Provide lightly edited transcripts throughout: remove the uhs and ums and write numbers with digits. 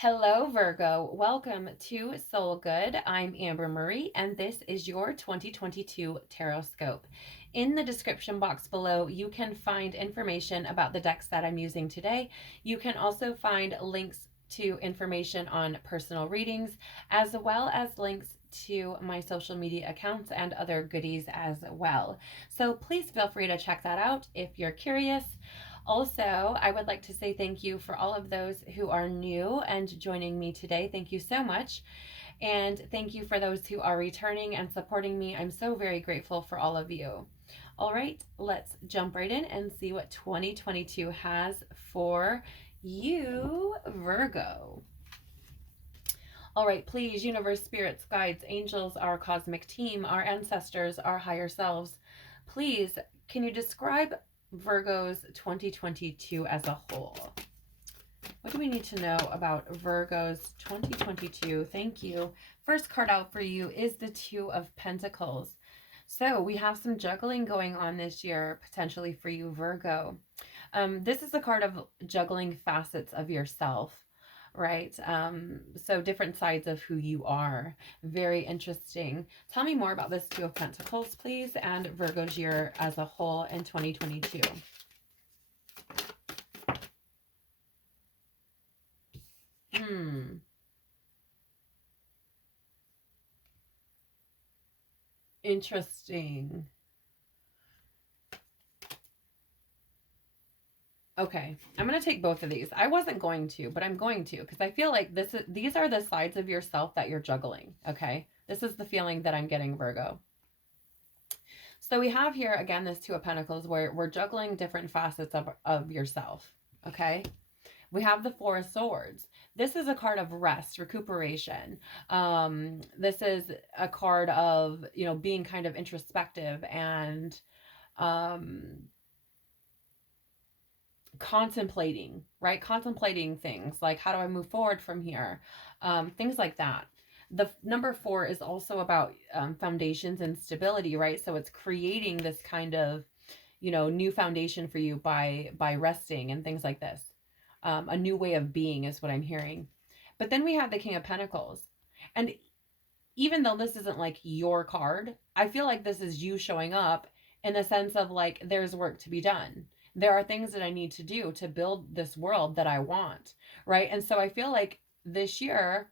Hello, Virgo. Welcome to Soul Good. I'm Amber Marie, and this is your 2022 Tarotscope. In the description box below, you can find information about the decks that I'm using today. You can also find links to information on personal readings, as well as links to my social media accounts and other goodies as well. So please feel free to check that out if you're curious. Also, I would like to say thank you for all of those who are new and joining me today. Thank you so much. And thank you for those who are returning and supporting me. I'm so very grateful for all of you. All right, let's jump right in and see what 2022 has for you, Virgo. All right, please, universe, spirits, guides, angels, our cosmic team, our ancestors, our higher selves, please, can you describe Virgo's 2022 as a whole? What do we need to know about Virgo's 2022? Thank you. First card out for you is the Two of Pentacles. So we have some juggling going on this year, potentially for you, Virgo. This is a card of juggling facets of yourself, right? So different sides of who you are. Very interesting. Tell me more about this Two of Pentacles, please, and Virgo's year as a whole in 2022. Interesting. Okay, I'm going to take both of these. I wasn't going to, but I'm going to because I feel like these are the sides of yourself that you're juggling, okay? This is the feeling that I'm getting, Virgo. So we have here, again, this Two of Pentacles where we're juggling different facets of yourself, okay? We have the Four of Swords. This is a card of rest, recuperation. This is a card of, being kind of introspective and contemplating, right? Contemplating things like, how do I move forward from here? Things like that. The number 4 is also about foundations and stability, right? So it's creating this kind of, new foundation for you by resting and things like this. A new way of being is what I'm hearing. But then we have the King of Pentacles. And even though this isn't like your card, I feel like this is you showing up in the sense of like, there's work to be done. There are things that I need to do to build this world that I want, right? And so I feel like this year,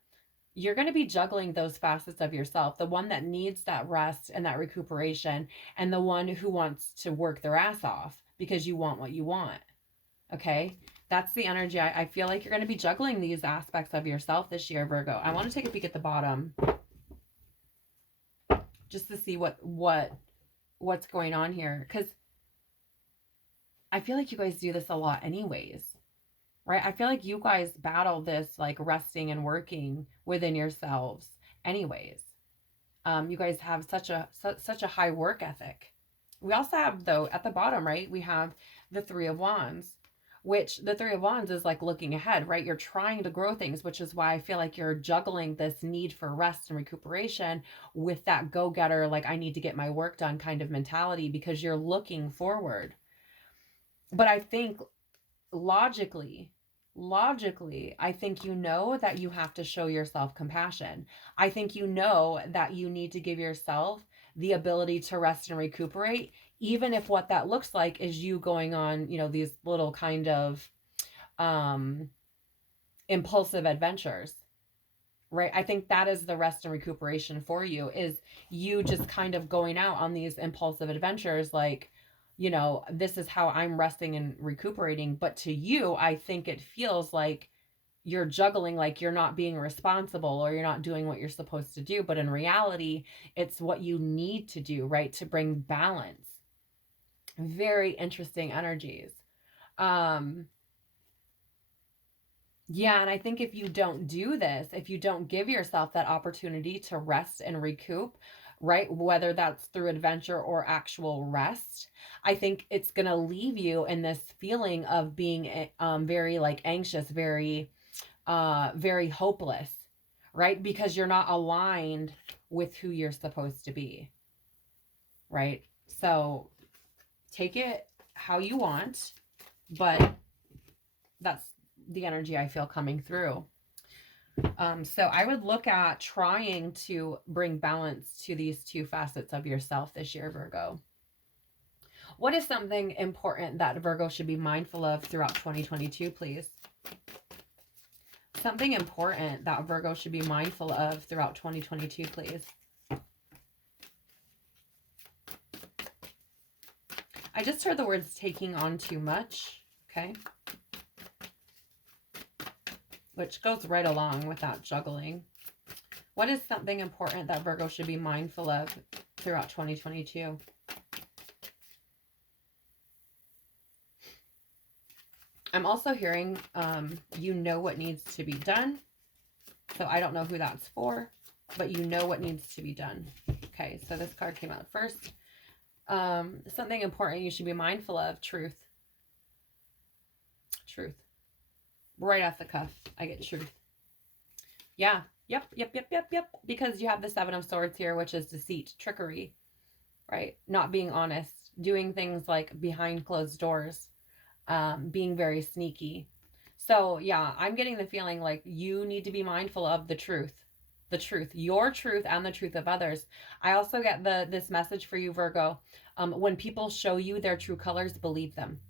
you're going to be juggling those facets of yourself, the one that needs that rest and that recuperation, and the one who wants to work their ass off because you want what you want. Okay? That's the energy. I feel like you're going to be juggling these aspects of yourself this year, Virgo. I want to take a peek at the bottom just to see what's going on here, because I feel like you guys do this a lot anyways, right? I feel like you guys battle this like resting and working within yourselves anyways. You guys have such a high work ethic. We also have, though, at the bottom, right, we have the Three of Wands, which the Three of Wands is like looking ahead, right? You're trying to grow things, which is why I feel like you're juggling this need for rest and recuperation with that go-getter, like I need to get my work done kind of mentality, because you're looking forward. But I think logically, I think you know that you have to show yourself compassion. I think you know that you need to give yourself the ability to rest and recuperate, even if what that looks like is you going on, these little kind of impulsive adventures, right? I think that is the rest and recuperation for you, is you just kind of going out on these impulsive adventures, like, this is how I'm resting and recuperating. But to you, I think it feels like you're juggling, like you're not being responsible or you're not doing what you're supposed to do. But in reality, it's what you need to do, right? To bring balance. Very interesting energies. Yeah, and I think if you don't do this, if you don't give yourself that opportunity to rest and recoup, right, whether that's through adventure or actual rest, I think it's going to leave you in this feeling of being very like anxious, very very hopeless, right? Because you're not aligned with who you're supposed to be, right? So take it how you want, but that's the energy I feel coming through. So I would look at trying to bring balance to these two facets of yourself this year, Virgo. What is something important that Virgo should be mindful of throughout 2022, please? Something important that Virgo should be mindful of throughout 2022, please. I just heard the words taking on too much, okay? Which goes right along with that juggling. What is something important that Virgo should be mindful of throughout 2022? I'm also hearing you know what needs to be done. So I don't know who that's for, but you know what needs to be done. Okay, so this card came out first. Something important you should be mindful of. Truth. Truth. Right off the cuff, I get truth. Yeah. Yep. Because you have the Seven of Swords here, which is deceit, trickery, right? Not being honest, doing things like behind closed doors, being very sneaky. So yeah, I'm getting the feeling like you need to be mindful of the truth, your truth and the truth of others. I also get this message for you, Virgo. When people show you their true colors, believe them.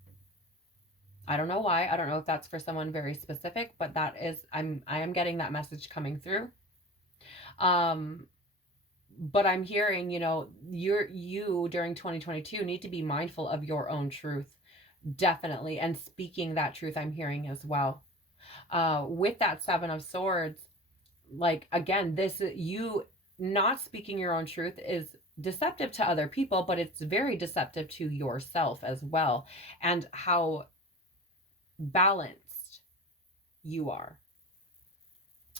I don't know why. I don't know if that's for someone very specific, but that is, I am getting that message coming through. But I'm hearing, you know, you during 2022 need to be mindful of your own truth. Definitely. And speaking that truth, I'm hearing as well. With that Seven of Swords, like, again, this, you not speaking your own truth is deceptive to other people, but it's very deceptive to yourself as well. And how balanced you are.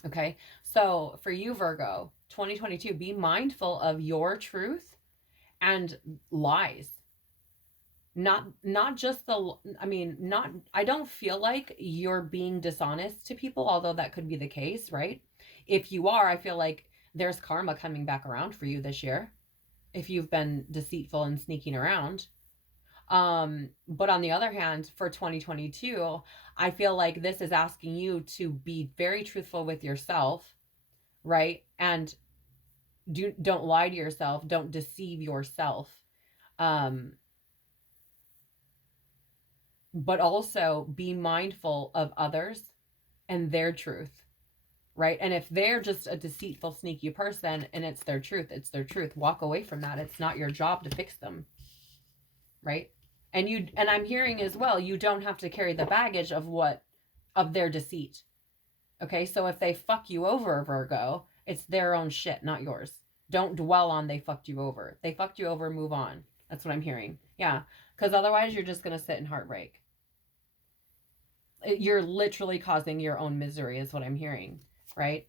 Okay. So for you, Virgo, 2022, be mindful of your truth and lies. Not just I don't feel like you're being dishonest to people, although that could be the case, right? If you are, I feel like there's karma coming back around for you this year if you've been deceitful and sneaking around. But on the other hand, for 2022, I feel like this is asking you to be very truthful with yourself, right? And don't lie to yourself, don't deceive yourself. But also be mindful of others and their truth, right? And if they're just a deceitful, sneaky person and it's their truth, it's their truth. Walk away from that. It's not your job to fix them, right? And I'm hearing as well, you don't have to carry the baggage of their deceit. Okay, so if they fuck you over, Virgo, it's their own shit, not yours. Don't dwell on they fucked you over. They fucked you over, move on. That's what I'm hearing. Yeah, because otherwise you're just going to sit in heartbreak. You're literally causing your own misery is what I'm hearing, right?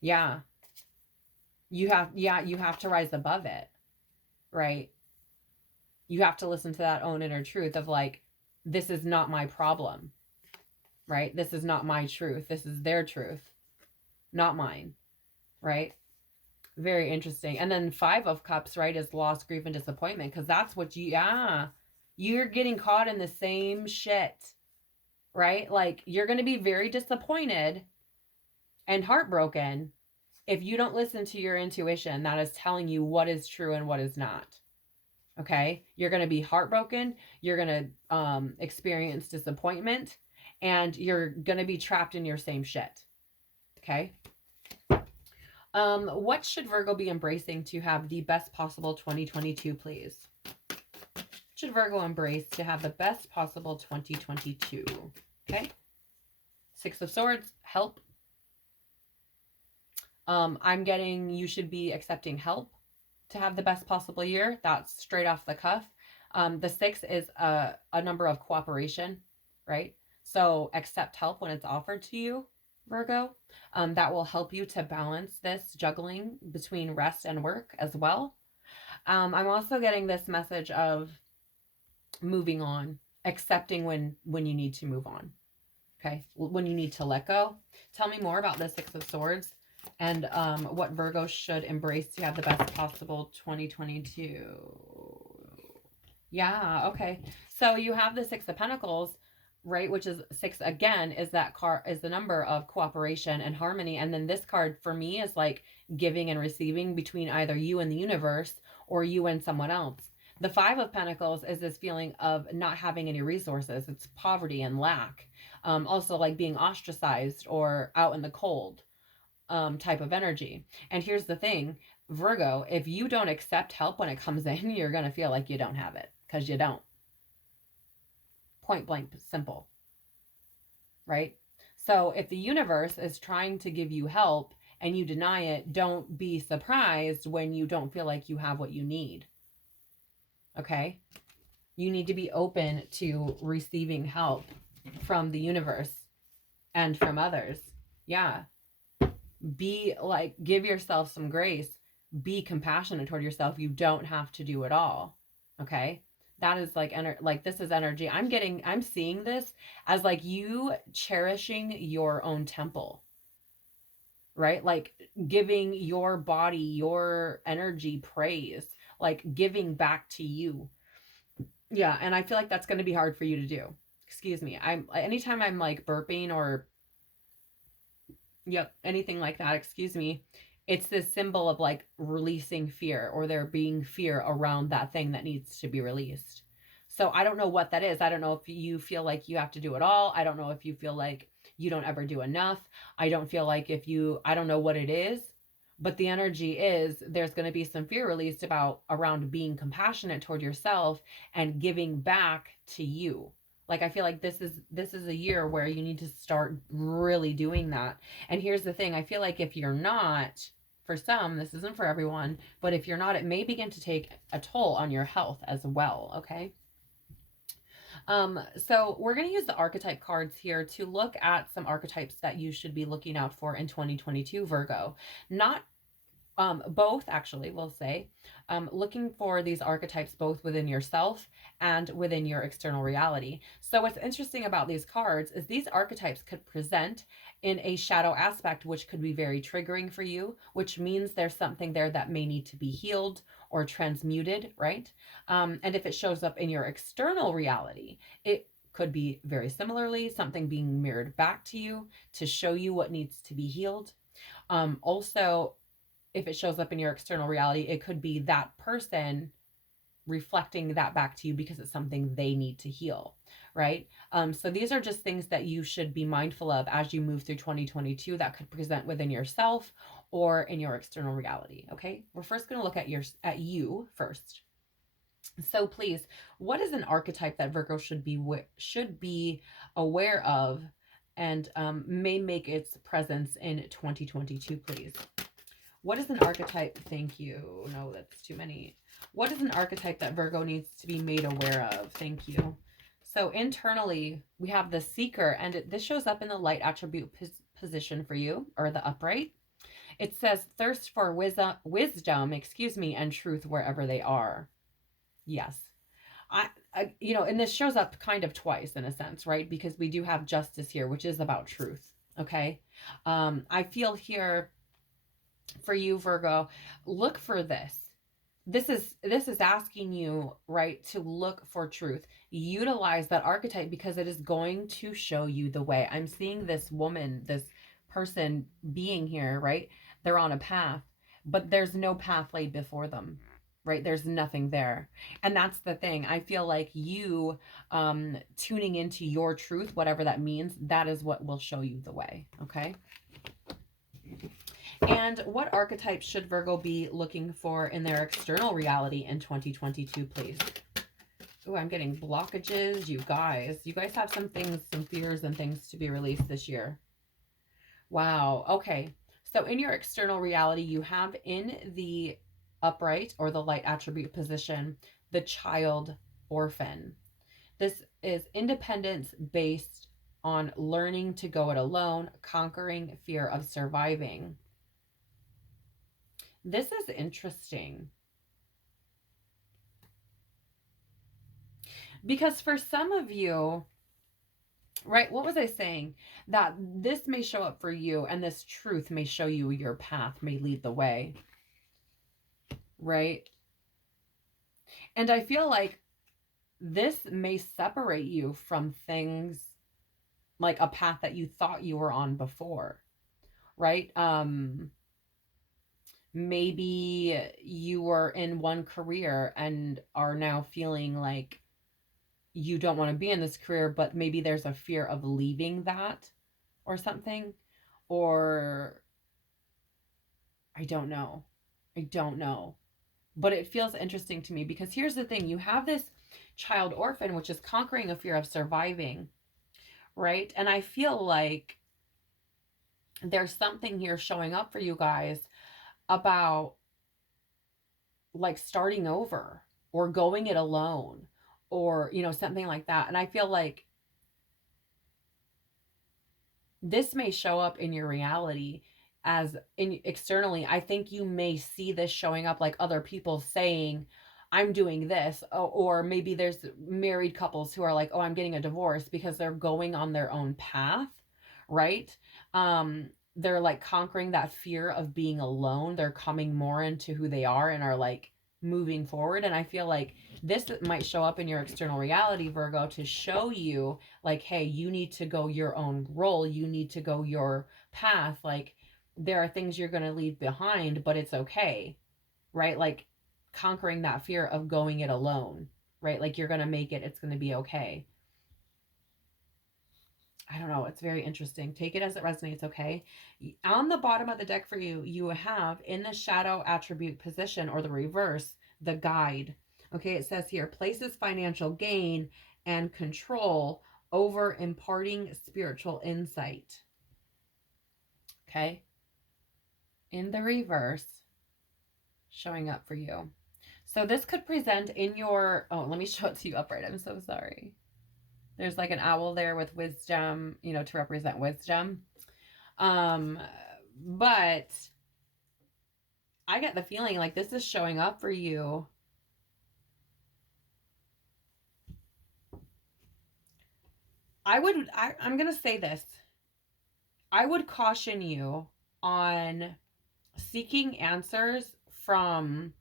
Yeah. You have to rise above it, right? You have to listen to that own inner truth of like, this is not my problem, right? This is not my truth. This is their truth, not mine, right? Very interesting. And then Five of Cups, right, is loss, grief, and disappointment, because that's what you're getting caught in the same shit, right? Like, you're going to be very disappointed and heartbroken if you don't listen to your intuition that is telling you what is true and what is not. Okay? You're going to be heartbroken. You're going to experience disappointment, and you're going to be trapped in your same shit. Okay? What should Virgo be embracing to have the best possible 2022, please? Should Virgo embrace to have the best possible 2022? Okay. Six of Swords, help. I'm getting you should be accepting help to have the best possible year. That's straight off the cuff. The six is a number of cooperation, right? So accept help when it's offered to you, Virgo. That will help you to balance this juggling between rest and work as well. I'm also getting this message of moving on, accepting when you need to move on. Okay, when you need to let go. Tell me more about the Six of Swords and what Virgo should embrace to have the best possible 2022. Yeah, okay. So you have the Six of Pentacles, right? Which is 6 again, is that card, is the number of cooperation and harmony. And then this card for me is like giving and receiving between either you and the universe or you and someone else. The 5 of Pentacles is this feeling of not having any resources. It's poverty and lack. Also like being ostracized or out in the cold, type of energy. And here's the thing, Virgo, if you don't accept help when it comes in, you're going to feel like you don't have it, because you don't. Point blank simple, right? So if the universe is trying to give you help and you deny it, don't be surprised when you don't feel like you have what you need. Okay? You need to be open to receiving help from the universe and from others. Yeah. Be like, give yourself some grace. Be compassionate toward yourself. You don't have to do it all. Okay? That is like, this is energy. I'm seeing this as like you cherishing your own temple, right? Like giving your body, your energy praise, like giving back to you. Yeah. And I feel like that's going to be hard for you to do. Excuse me. Anytime I'm like burping or, yep, anything like that, excuse me, it's this symbol of like releasing fear, or there being fear around that thing that needs to be released. So I don't know what that is. I don't know if you feel like you have to do it all. I don't know if you feel like you don't ever do enough. I don't feel like I don't know what it is, but the energy is there's going to be some fear released around being compassionate toward yourself and giving back to you. Like, I feel like this is a year where you need to start really doing that. And here's the thing. I feel like if you're not, for some, this isn't for everyone, but if you're not, it may begin to take a toll on your health as well. Okay. So we're going to use the archetype cards here to look at some archetypes that you should be looking out for in 2022, Virgo. Not both, actually, we'll say, looking for these archetypes both within yourself and within your external reality. So what's interesting about these cards is these archetypes could present in a shadow aspect, which could be very triggering for you, which means there's something there that may need to be healed or transmuted, right? And if it shows up in your external reality, it could be very similarly something being mirrored back to you to show you what needs to be healed. Also, if it shows up in your external reality, it could be that person reflecting that back to you because it's something they need to heal, right? So these are just things that you should be mindful of as you move through 2022 that could present within yourself or in your external reality, okay? We're first going to look at you first. So please, what is an archetype that Virgo should be aware of and may make its presence in 2022, please? What is an archetype? Thank you. No, that's too many. What is an archetype that Virgo needs to be made aware of? Thank you. So internally, we have the seeker, and this shows up in the light attribute position for you, or the upright. It says thirst for wisdom, and truth wherever they are. Yes. I and this shows up kind of twice in a sense, right? Because we do have justice here, which is about truth. Okay. I feel here for you, Virgo, look for this. This is asking you, right, to look for truth. Utilize that archetype because it is going to show you the way. I'm seeing this woman, this person being here, right? They're on a path, but there's no path laid before them, right? There's nothing there. And that's the thing. I feel like you tuning into your truth, whatever that means, that is what will show you the way, okay? And what archetype should Virgo be looking for in their external reality in 2022, please? Oh, I'm getting blockages, you guys. You guys have some things, some fears and things to be released this year. Wow. Okay. So in your external reality, you have in the upright or the light attribute position, the child orphan. This is independence based on learning to go it alone, conquering fear of surviving. This is interesting. Because for some of you, right, what was I saying? That this may show up for you and this truth may show you your path, may lead the way. Right? And I feel like this may separate you from things like a path that you thought you were on before, right? Maybe you were in one career and are now feeling like you don't want to be in this career, but maybe there's a fear of leaving that or something. Or I don't know. I don't know. But it feels interesting to me because here's the thing, you have this child orphan, which is conquering a fear of surviving, right? And I feel like there's something here showing up for you guys about like starting over or going it alone or, you know, something like that. And I feel like this may show up in your reality as in externally. I think you may see this showing up like other people saying, I'm doing this, or maybe there's married couples who are like, oh, I'm getting a divorce because they're going on their own path, right? They're like conquering that fear of being alone. They're coming more into who they are and are like moving forward. And I feel like this might show up in your external reality, Virgo, to show you like, hey, you need to go your own role, you need to go your path. Like there are things you're going to leave behind, but it's okay, right? Like conquering that fear of going it alone, right? Like you're going to make it, it's going to be okay. I don't know, it's very interesting. Take it as it resonates, okay? On the bottom of the deck for you, you have in the shadow attribute position or the reverse, the guide. Okay, it says here, places financial gain and control over imparting spiritual insight. Okay? In the reverse, showing up for you. So this could present in your, oh, let me show it to you upright. I'm so sorry. There's like an owl there with wisdom, you know, to represent wisdom. But I get the feeling like this is showing up for you. I'm going to say this. I would caution you on seeking answers from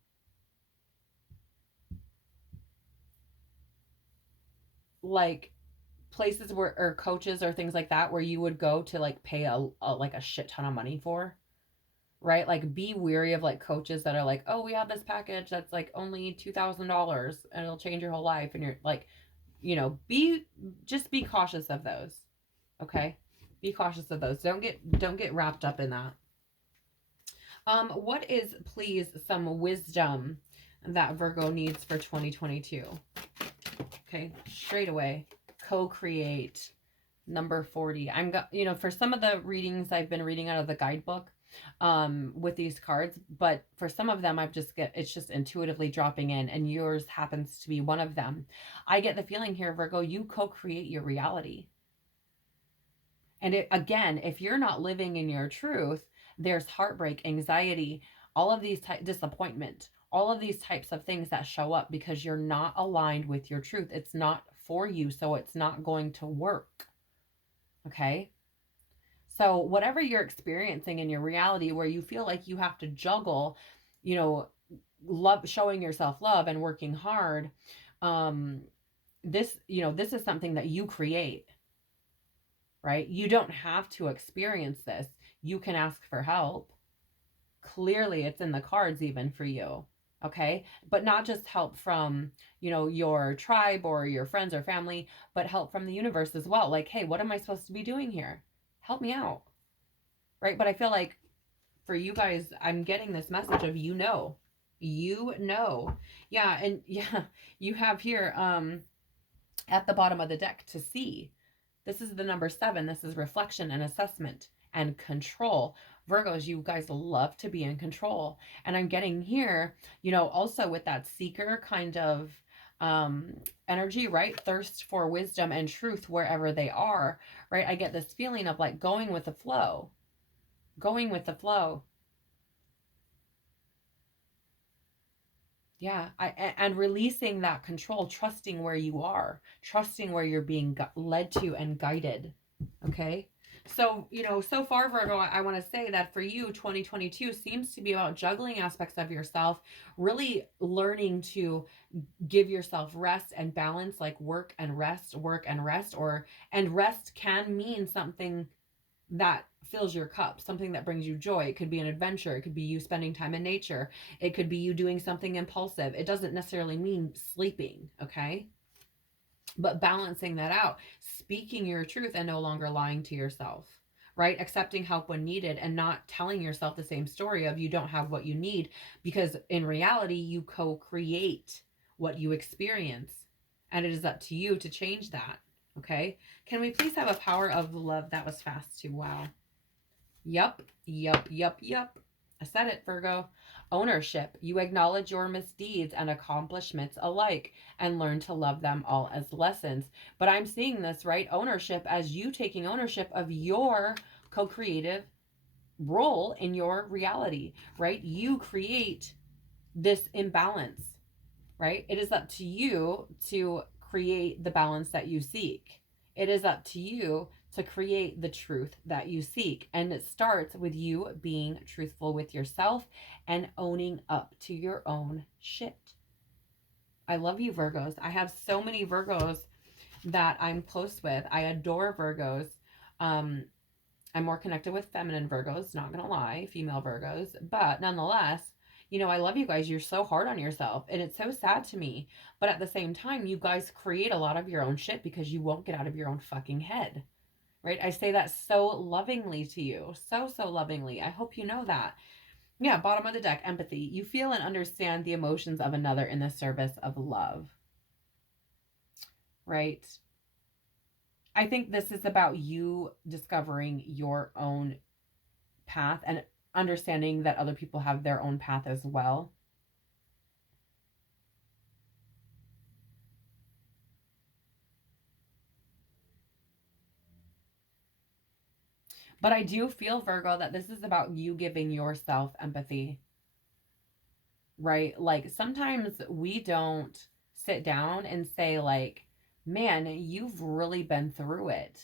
like places where, or coaches or things like that, where you would go to like pay like a shit ton of money for, right? Like be weary of like coaches that are like, oh, we have this package that's like only $2,000 and it'll change your whole life. And you're like, you know, just be cautious of those. Okay. Be cautious of those. Don't get wrapped up in that. What is, please, some wisdom that Virgo needs for 2022? Okay, straight away. Co-create. Number 40. You know, for some of the readings I've been reading out of the guidebook with these cards, but for some of them it's just intuitively dropping in, and yours happens to be one of them. I get the feeling here, Virgo, you co-create your reality. And again, if you're not living in your truth, there's heartbreak, anxiety, all of these disappointment, all of these types of things that show up because you're not aligned with your truth. It's not for you, so it's not going to work. Okay? So whatever you're experiencing in your reality where you feel like you have to juggle, you know, showing yourself love and working hard, this is something that you create, right? You don't have to experience this. You can ask for help. Clearly it's in the cards even for you. Okay? But not just help from, you know, your tribe or your friends or family, but help from the universe as well. Like, hey, what am I supposed to be doing here? Help me out. Right? But I feel like for you guys, I'm getting this message of you know. Yeah, and yeah, you have here at the bottom of the deck to see. This is the number 7. This is reflection and assessment and control. Virgos, you guys love to be in control. And I'm getting here, you know, also with that seeker kind of energy, right? Thirst for wisdom and truth wherever they are, right? I get this feeling of like going with the flow. Going with the flow. Yeah, and releasing that control, trusting where you are, trusting where you're being led to and guided. Okay? So, so far, Virgo, I want to say that for you, 2022 seems to be about juggling aspects of yourself, really learning to give yourself rest and balance, like work and rest, and rest can mean something that fills your cup, something that brings you joy. It could be an adventure. It could be you spending time in nature. It could be you doing something impulsive. It doesn't necessarily mean sleeping, okay? But balancing that out, speaking your truth and no longer lying to yourself, right? Accepting help when needed and not telling yourself the same story of you don't have what you need, because in reality, you co create what you experience. And it is up to you to change that. Okay. Can we please have a power of love? That was fast too. Wow. Yup, yup, yup, yup. I said it, Virgo. Ownership. You acknowledge your misdeeds and accomplishments alike and learn to love them all as lessons. But I'm seeing this, right? Ownership as you taking ownership of your co creative role in your reality, right? You create this imbalance, right? It is up to you to create the balance that you seek. It is up to you to create the truth that you seek. And it starts with you being truthful with yourself and owning up to your own shit. I love you, Virgos. I have so many Virgos that I'm close with. I adore Virgos. Um, I'm more connected with feminine Virgos, not gonna lie, female Virgos, but nonetheless, I love you guys. You're so hard on yourself, and it's so sad to me. But at the same time, you guys create a lot of your own shit because you won't get out of your own fucking head, right? I say that so lovingly to you, so, so lovingly. I hope you know that. Yeah, bottom of the deck, empathy. You feel and understand the emotions of another in the service of love, right? I think this is about you discovering your own path and understanding that other people have their own path as well. But I do feel, Virgo, that this is about you giving yourself empathy, right? Like sometimes we don't sit down and say, like, man, you've really been through it.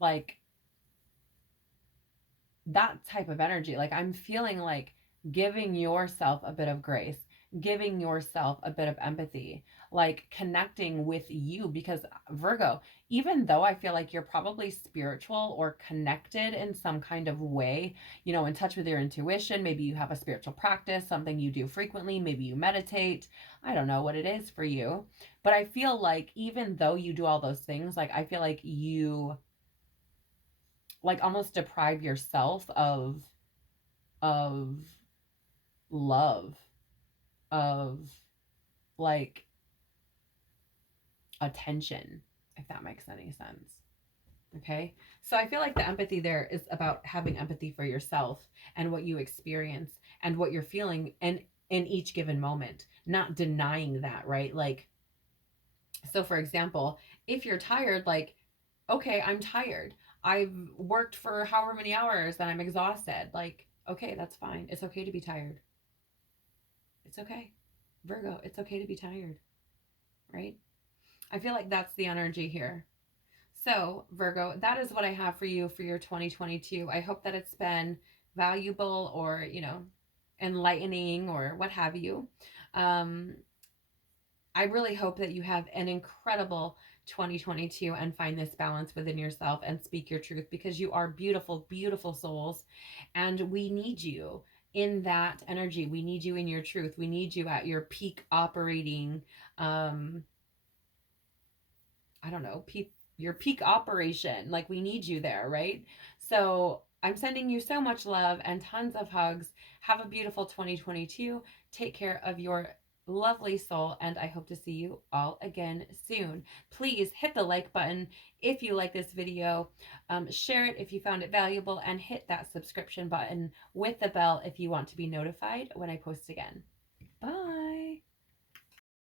Like that type of energy. Like I'm feeling like giving yourself a bit of grace, giving yourself a bit of empathy, like connecting with you. Because Virgo, even though I feel like you're probably spiritual or connected in some kind of way, in touch with your intuition, maybe you have a spiritual practice, something you do frequently, maybe you meditate. I don't know what it is for you, but I feel like even though you do all those things, like I feel like you like almost deprive yourself of love, of like attention, if that makes any sense. Okay, so I feel like the empathy there is about having empathy for yourself and what you experience and what you're feeling and in each given moment, not denying that, right? Like, so for example, if you're tired, like, okay, I'm tired, I've worked for however many hours and I'm exhausted, like, okay, that's fine. It's okay to be tired. It's okay. Virgo, it's okay to be tired, right? I feel like that's the energy here. So, Virgo, that is what I have for you for your 2022. I hope that it's been valuable or, enlightening or what have you. Um, I really hope that you have an incredible 2022 and find this balance within yourself and speak your truth because you are beautiful, beautiful souls. And we need you in that energy. We need you in your truth. We need you at your peak operating, I don't know, your peak operation. Like we need you there, right? So I'm sending you so much love and tons of hugs. Have a beautiful 2022. Take care of your lovely soul, and I hope to see you all again soon. Please hit the like button if you like this video, share it if you found it valuable, and hit that subscription button with the bell if you want to be notified when I post again. Bye.